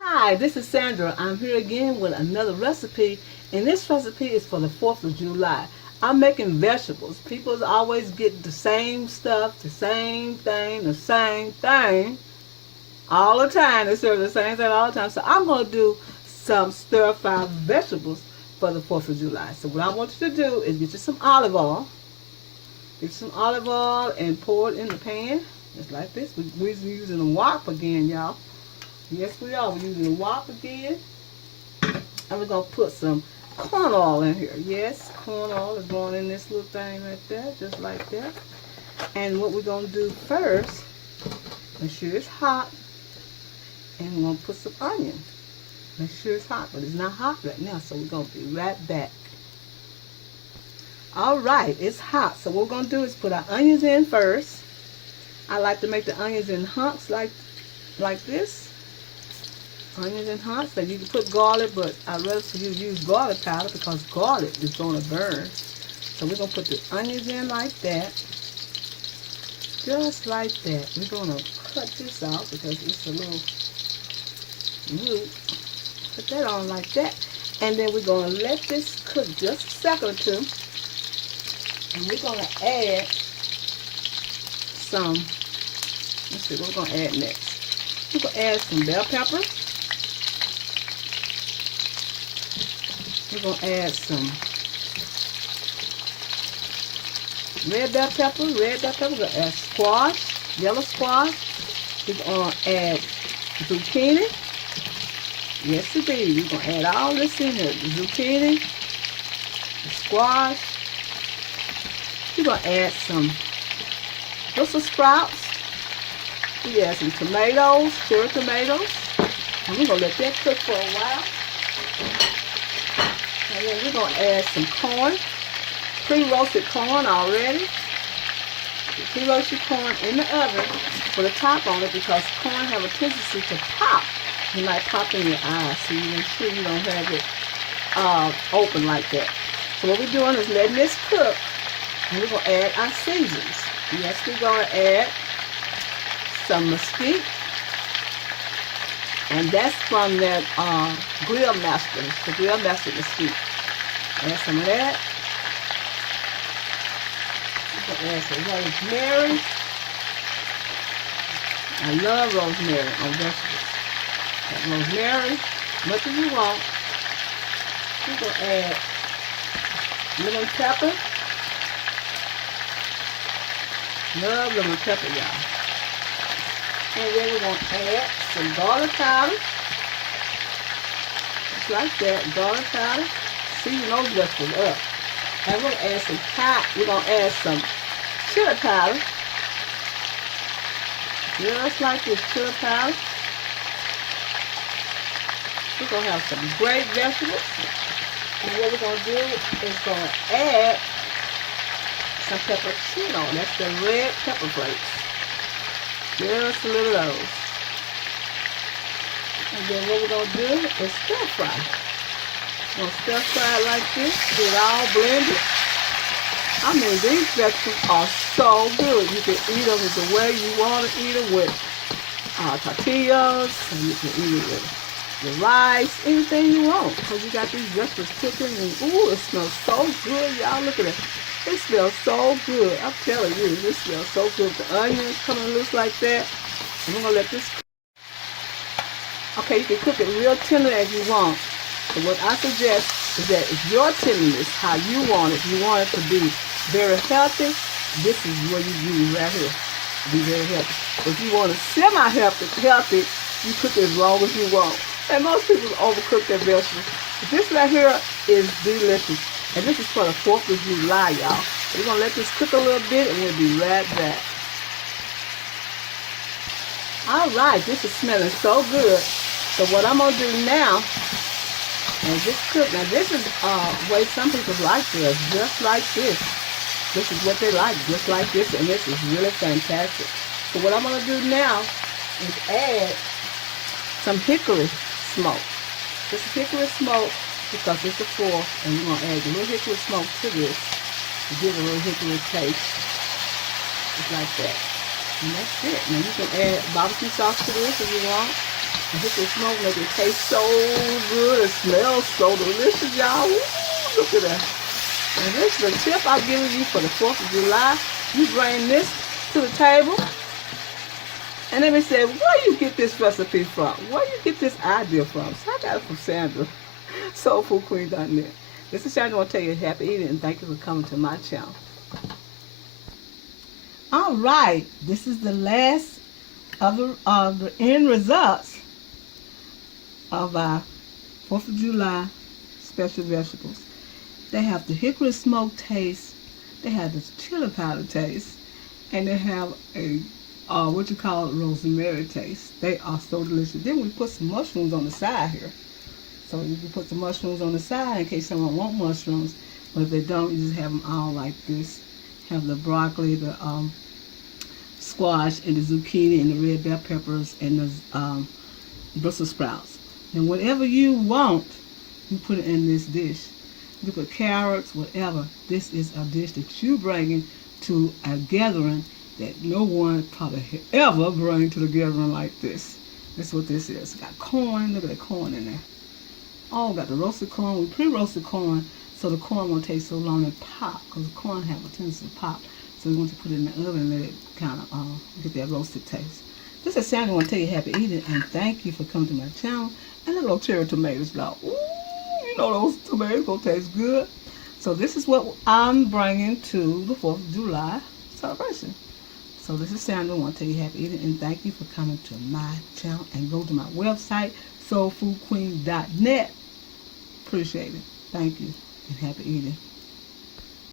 Hi, this is Sandra. I'm here again with another recipe, and this recipe is for the 4th of July. I'm making vegetables. People always get the same stuff, the same thing all the time. They serve the same thing all the time. So I'm going to do some stir-fried vegetables for the 4th of July. So what I want you to do is get you some olive oil. Get some olive oil and pour it in the pan, just like this. We're using a wok again, y'all. Yes, we are. We're using a wok again. And we're going to put some corn oil in here. Yes, corn oil is going in this little thing right there, just like that. And what we're going to do first, make sure it's hot. And we're going to put some onion. Make sure it's hot, but it's not hot right now, so we're going to be right back. All right, it's hot. So what we're going to do is put our onions in first. I like to make the onions in hunks like this. Onions and hunks. So you can put garlic, but I'd rather for you to use garlic powder because garlic is going to burn. So we're going to put the onions in like that. Just like that. We're going to cut this out because it's a little root. Put that on like that. And then we're going to let this cook just a second or two. And we're going to add some, let's see what we're going to add next. We're going to add some bell pepper. We're going to add some red bell pepper. We're going to add squash, yellow squash. We're going to add zucchini. Yes, indeed. We're going to add all this in here. The zucchini, the squash. We're going to add some Brussels sprouts. We add some tomatoes, cherry tomatoes. And we're going to let that cook for a while. And then we're going to add some corn, pre-roasted corn already. Pre-roasted corn in the oven with a top on it because corn have a tendency to pop. It might pop in your eyes, so you make sure you don't have it open like that. So what we're doing is letting this cook, and we're going to add our seasons. Yes, we're going to add some mesquite. And that's from that Grill Master, the Grill Master mesquite. Add some of that. You can add some rosemary. I love rosemary on vegetables. Add rosemary, as much as you want. We're going to add lemon pepper. Love lemon pepper, y'all. And then we're going to add some garlic powder. Just like that, garlic powder. Season those vegetables up. And we're going to add some we're going to add some chili powder. Just like this chili powder. We're going to have some great vegetables. And what we're going to do is going to add some peppercino. That's the red pepper flakes. Just a little of those. And then what we're going to do is stir fry. We're going to stir fry it like this. Get it all blended. I mean, these vegetables are so good. You can eat them the way you want to eat them with tortillas. And you can eat it with the rice. Anything you want. Because you got these vegetables cooking. And ooh, it smells so good. Y'all look at it. It smells so good. I'm telling you, this smells so good. The onions coming loose like that. And we're going to let this cook. Okay, you can cook it real tender as you want. So what I suggest is that if your tenderness, how you want it, you want it to be very healthy, this is what you use right here. Be very healthy. But if you want it semi-healthy, you cook it as long as you want. And most people overcook their vegetables. But this right here is delicious. And this is for the 4th of July, y'all. We're going to let this cook a little bit and we'll be right back. All right, this is smelling so good. So what I'm going to do now is just cook. Now this is way some people like this, just like this. This is what they like, just like this. And this is really fantastic. So what I'm going to do now is add some hickory smoke. This is hickory smoke because it's the 4th, and we're going to add a little hickory smoke to this to give it a little hickory taste. Just like that. And that's it. Now you can add barbecue sauce to this if you want. And this is smoke make it taste so good. It smells so delicious, y'all. Ooh, look at that. And this is the tip I'm giving you for the 4th of July. You bring this to the table. And let me say, where you get this recipe from? Where you get this idea from? So I got it from Sandra, soulfoodqueen.net. This is Sandra. I want to tell you happy eating and thank you for coming to my channel. All right, this is the last of the end results of our 4th of July special vegetables. They have the hickory smoke taste, they have the chili powder taste, and they have a what you call rosemary taste. They are so delicious. Then we put some mushrooms on the side here. So you can put the mushrooms on the side in case someone wants mushrooms. But if they don't, you just have them all like this. Have the broccoli, the squash, and the zucchini, and the red bell peppers, and the Brussels sprouts. And whatever you want, you put it in this dish. You put carrots, whatever. This is a dish that you bring to a gathering that no one probably ever bring to the gathering like this. That's what this is. It's got corn. Look at the corn in there. Oh, got the roasted corn. We pre-roasted corn, so the corn won't take so long to pop, because the corn have a tendency to pop. So we want to put it in the oven and let it kind of get that roasted taste. This is Sandra. I want to tell you happy eating and thank you for coming to my channel. And the little cherry tomatoes, now. Ooh, you know those tomatoes gonna taste good. So this is what I'm bringing to the 4th of July celebration. So this is Sandra. I want to tell you happy eating and thank you for coming to my channel. And go to my website, soulfoodqueen.net. Appreciate it. Thank you and happy eating.